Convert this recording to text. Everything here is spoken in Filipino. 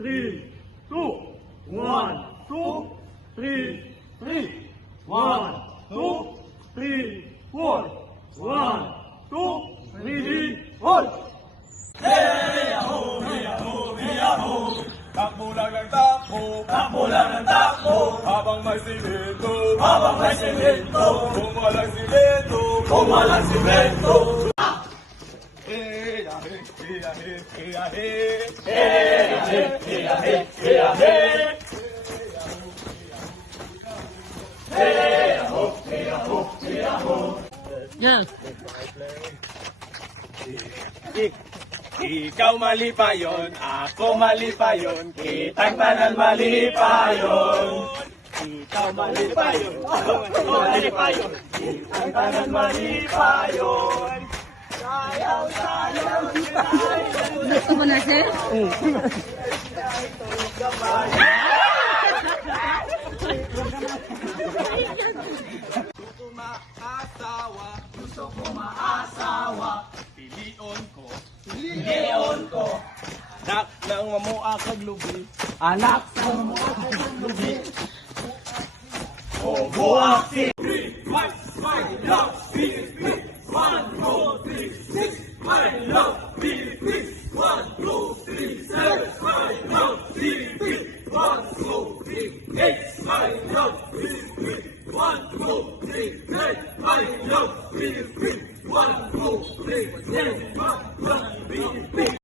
3, 2, 1, 2, 3, 3, 1, 2, 3, 4, 1, 2, 3, 4. Takbo lang ng takbo, takbo lang ng takbo, habang may simento, kumalang simento, kumalang simento. Yes. Ikaw mali pa yun, ako mali pa yun, kitang tanan mali pa yun. Ikaw mali pa yun, ako mali pa yun, kitang tanan mali pa yun. Sayaw, sayaw, sayaw. Gusto mo na, sir? Gusto ko maasawa, pilion ko. Anak ng mamua kag lubi. Anak ng mamua kag lubi. Oh, buak si. 3, 5, my love, Philippines. 1, 2, 3, 6, my love, Philippines. 1, 2, 3, 7, my love, Philippines. 1, 2, 3, 8, my